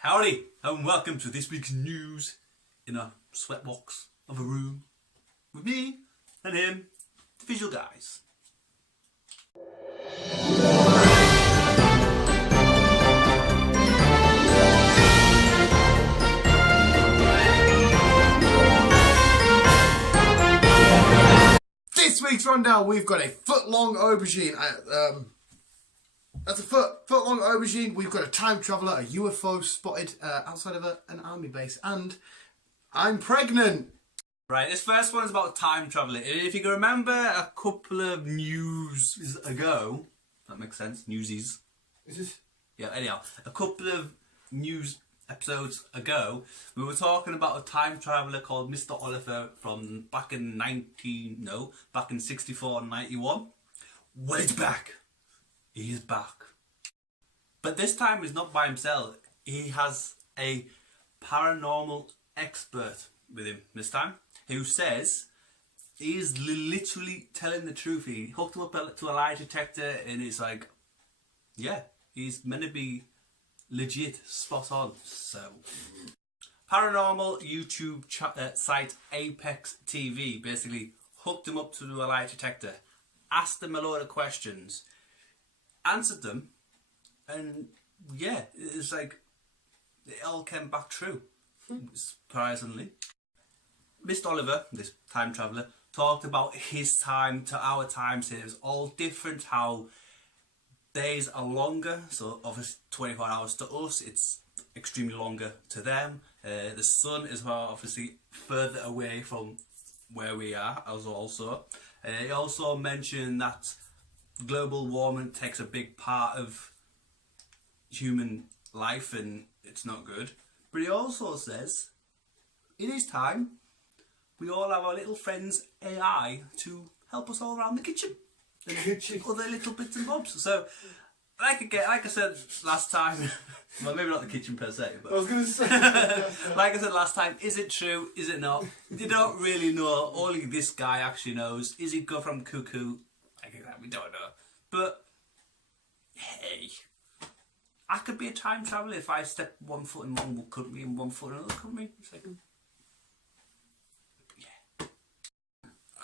Howdy, and welcome to this week's news in a sweatbox of a room with me and him, the visual guys. This week's rundown, we've got a Footlong Aubergine. That's a Footlong Aubergine. We've got a time traveller, a UFO spotted outside of an army base, and I'm pregnant. Right, this first one is about time travelling. If you can remember a couple of news ago, that makes sense, newsies. Is this? Yeah, anyhow, a couple of news episodes ago, we were talking about a time traveller called Mr. Oliver from back in 64 and 91. Well, he's back. He is back. But this time he's not by himself. He has a paranormal expert with him this time, who says he's literally telling the truth. He hooked him up to a lie detector and it's like, yeah, he's meant to be legit, spot on. So, paranormal YouTube site Apex TV basically hooked him up to a lie detector, asked him a load of questions, answered them, and yeah, it's like it all came back true, surprisingly. Mr. Oliver, this time traveller, talked about his time to our time, saying it was all different, how days are longer, so obviously 24 hours to us, it's extremely longer to them. The sun is obviously further away from where we are as also. He also mentioned that global warming takes a big part of human life and it's not good. But he also says, in his time, we all have our little friends AI to help us all around the kitchen. And other little bits and bobs. So, like I said last time, well, maybe not the kitchen per se, but I was going to say. like I said last time, is it true? Is it not? You don't really know. Only this guy actually knows. Is he go from cuckoo? We don't know. But hey, I could be a time traveller if I step one foot in one country and one foot in another country. It's like,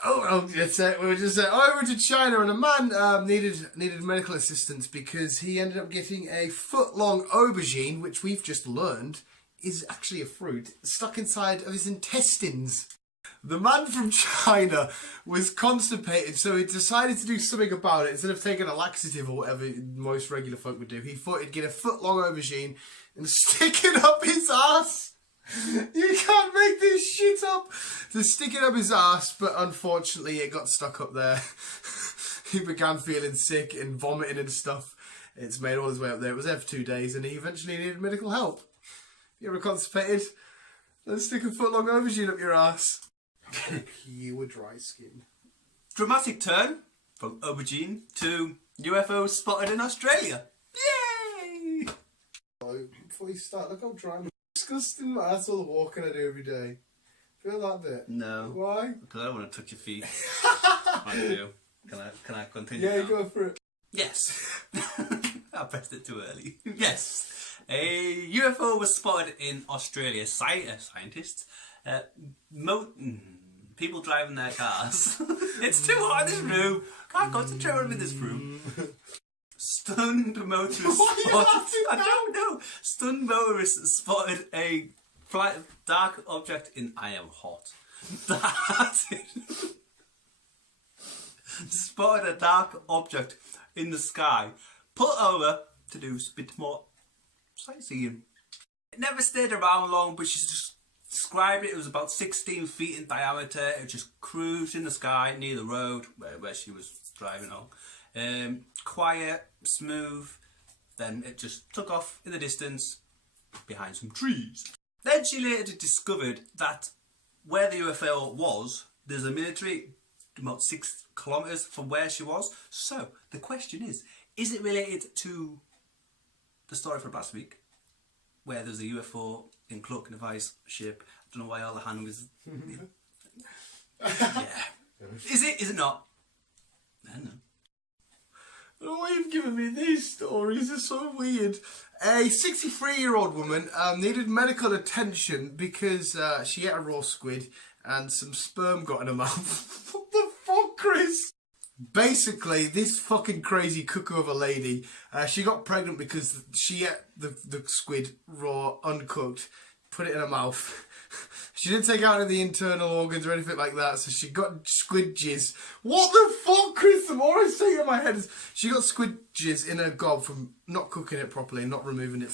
Oh, we were just over to China, and a man needed medical assistance because he ended up getting a Footlong Aubergine, which we've just learned is actually a fruit, stuck inside of his intestines. The man from China was constipated, so he decided to do something about it. Instead of taking a laxative or whatever most regular folk would do, he thought he'd get a Footlong Aubergine and stick it up his ass. You can't make this shit up. To stick it up his ass, but unfortunately it got stuck up there. He began feeling sick and vomiting and stuff. It's made all his way up there. It was there for 2 days and he eventually needed medical help. If you're ever constipated, let's stick a Footlong Aubergine up your ass. Pure dry skin. dramatic turn from aubergine to UFO spotted in Australia. Yay! Before you start, look how dry. Disgusting. That's all the walking I do every day. Feel that bit? No. Why? Because I don't want to touch your feet. I do. Can I continue? Yeah, now? go for it. Yes. I pressed it too early. Yes. A UFO was spotted in Australia. Scientists, people driving their cars. It's too hot in this room. Can't concentrate on in this room. Stunned motorists spotted. I don't know. Stunned motorists spotted a dark object in. I am hot. Spotted a dark object in the sky. Put over to do a bit more sightseeing. It never stayed around long, but she's just described it. It was about 16 feet in diameter. It just cruised in the sky near the road where she was driving on. Quiet, smooth. Then it just took off in the distance behind some trees. Then she later discovered that where the UFO was, there's a military about 6 kilometres from where she was. So the question is it related to the story from last week, where there's a UFO in Cloak and Device ship? I don't know why all the hand was. Yeah. Is it? Is it not? I don't know. Why are you giving me these stories? They're so weird. A 63-year-old woman needed medical attention because she ate a raw squid and some sperm got in her mouth. What the fuck, Chris? Basically, this fucking crazy cuckoo of a lady, she got pregnant because she ate the squid raw, uncooked, put it in her mouth. She didn't take out any of the internal organs or anything like that, so she got squid jizz. What the fuck, Chris? The more I say it in my head is she got squid jizz in her gob from not cooking it properly and not removing it.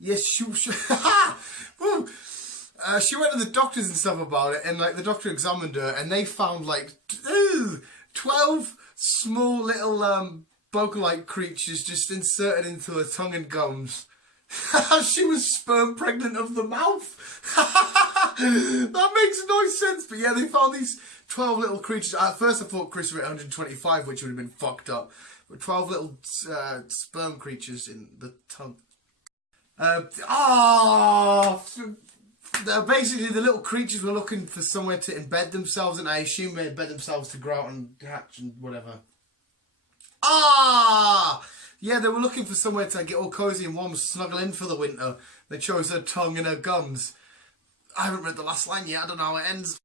Yes, she went to the doctors and stuff about it, and like the doctor examined her, and they found like 12 small little bug-like creatures just inserted into her tongue and gums. She was sperm pregnant of the mouth. That makes no sense. But yeah, they found these 12 little creatures. At first I thought Chris were at 125, which would have been fucked up. But 12 little sperm creatures in the tongue. Basically, the little creatures were looking for somewhere to embed themselves, and I assume they embed themselves to grow out and hatch and whatever. Yeah, they were looking for somewhere to get all cozy and warm, snuggle in for the winter. They chose her tongue and her gums. I haven't read the last line yet. I don't know how it ends.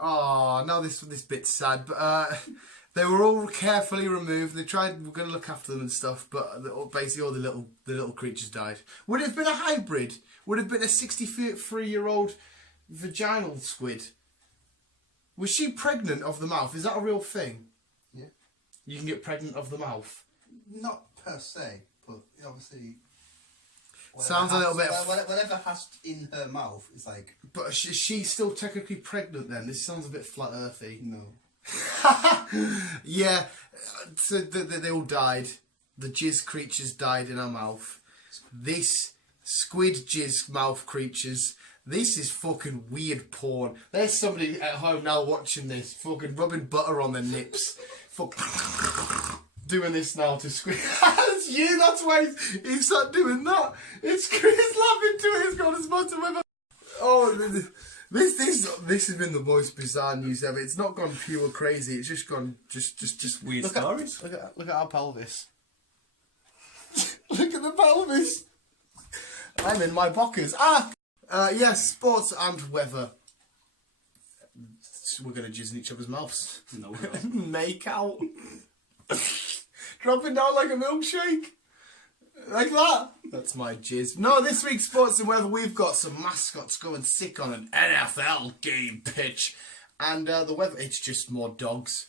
Now this bit's sad. But they were all carefully removed. They tried. We're going to look after them and stuff. But basically, all the little creatures died. Would it have been a hybrid? Would it have been a 63-year-old vaginal squid? Was she pregnant of the mouth? Is that a real thing? Yeah. You can get pregnant of the mouth. Not per se, but obviously. Sounds a little bit. Whatever has in her mouth is like. But she's still technically pregnant then. This sounds a bit flat earthy. No. Yeah, so they all died. The jizz creatures died in her mouth. This squid jizz mouth creatures. This is fucking weird porn. There's somebody at home now watching this, fucking rubbing butter on their nips. Doing this now to squid. That's you, that's why he's not doing that. It's Chris laughing to it, he's got his butter with her. Oh, this has been the most bizarre news ever. It's not gone pure crazy, it's just gone just Weird stories. Look at our pelvis. Look at the pelvis. I'm in my bockers. Yes, sports and weather. We're going to jizz in each other's mouths. No, we're not. Make out. Dropping down like a milkshake. Like that. That's my jizz. No, this week's sports and weather, we've got some mascots going sick on an NFL game pitch. And the weather, it's just more dogs.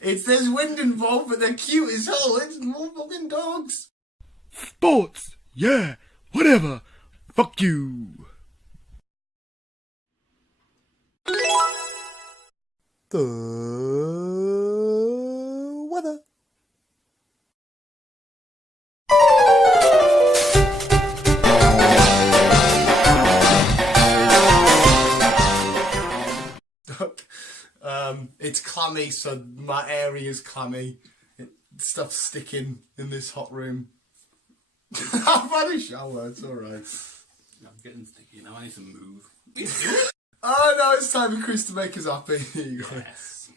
There's wind involved, but they're cute as hell. It's more fucking dogs. Sports, yeah, whatever. Fuck you. The weather. It's clammy, so my area is clammy. Stuff's sticking in this hot room. I've had a shower, it's alright. I'm getting sticky now, I need to move. Oh no, it's time for Chris to make us happy. Here you go. Yes.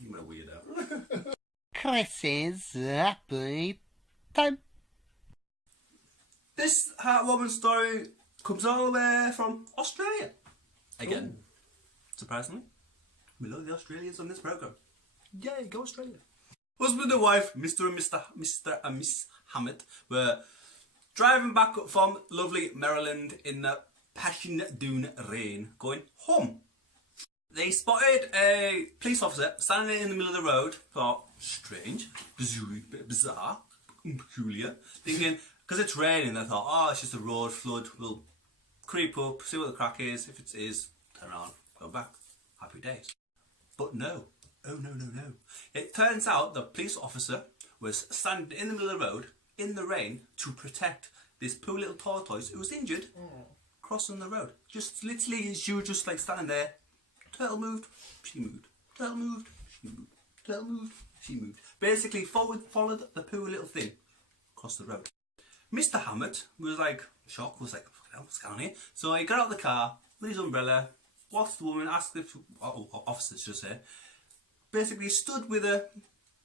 You're a weirdo. Chris's happy time. This heartwarming story comes all the way from Australia. Again, surprisingly, we love the Australians on this programme. Yay, go Australia. Husband and wife, Mr. and Miss Hammett, were driving back from lovely Maryland in the Passchendaele rain, going home. They spotted a police officer standing in the middle of the road. Thought, strange, bizarre, peculiar. Thinking, because it's raining, they thought, oh, it's just a road flood. We'll creep up, see what the crack is. If it is, turn around, go back. Happy days. But no. Oh, no. It turns out the police officer was standing in the middle of the road, in the rain, to protect this poor little tortoise who was injured, crossing the road. Just literally, she was just like standing there. Turtle moved, she moved. Turtle moved, she moved. Turtle moved, she moved. Basically, followed the poor little thing across the road. Mr. Hammett was like, shocked, was like, what's going on here? So he got out of the car with his umbrella, watched the woman, asked if, officer should say, basically stood with her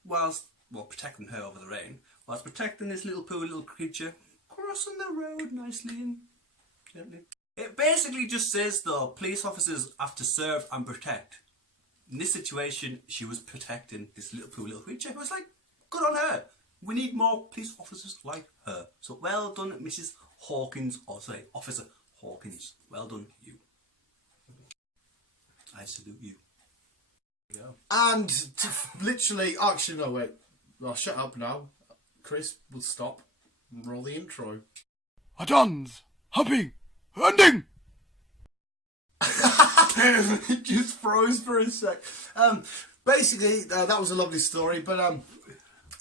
whilst, well, protecting her over the rain, whilst protecting this little poor little creature crossing the road nicely and gently. It basically just says, though, police officers have to serve and protect. In this situation, she was protecting this little poor little creature. It was like, good on her. We need more police officers like her. So well done, Mrs. Hawkins, or sorry, Officer Hawkins. Well done, you. I salute you. There you go. And literally, actually, no, wait. Well, shut up now. Chris, we'll stop and roll the intro. Adons, hopping, hunting. It just froze for a sec. Basically, that was a lovely story, but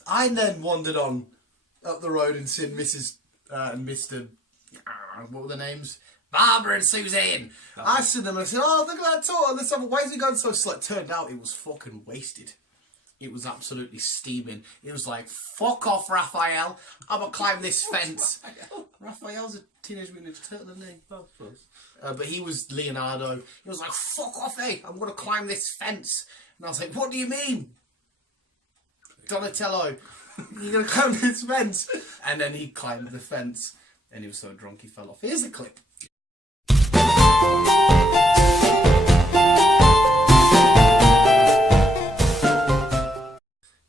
I then wandered on up the road and seen Mrs. And Mr. What were the names? Barbara and Suzanne. I seen them and I said, oh, look at that tour. Let's have a, why is it going so slow? It turned out it was fucking wasted. It was absolutely steaming. It was like, fuck off, Raphael. I'm going to climb this fence. Raphael's a Teenage Mutant Ninja Turtle, isn't he? But he was Leonardo. He was like, fuck off, eh? I'm going to climb this fence. And I was like, what do you mean? Donatello, you're going to climb this fence? And then he climbed the fence. And he was so drunk he fell off. Here's a clip.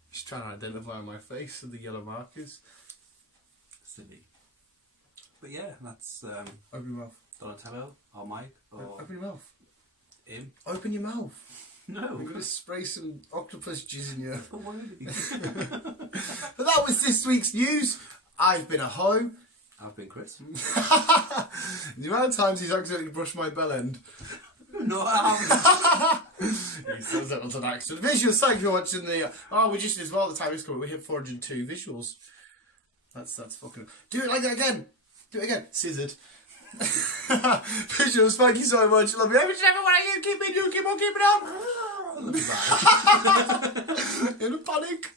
He's trying to identify my face with the yellow markers. Silly. But yeah, that's Open your mouth. Donatello, or Mike, or Open your mouth. him. Open your mouth. No. I'm going to spray some octopus jizz in you. But why would he? But that was this week's news. I've been a hoe. I've been Chris. The amount of times he's accidentally brushed my bell end. No, I haven't. He says that was an accident. Visuals, thank you for watching the... Oh, we just as well the time it's coming. We hit 402 visuals. That's fucking... Do it like that again. Do it again. Scissored. Visuals, thank you so much. Love you. Everyone, keep on keeping on. In a panic.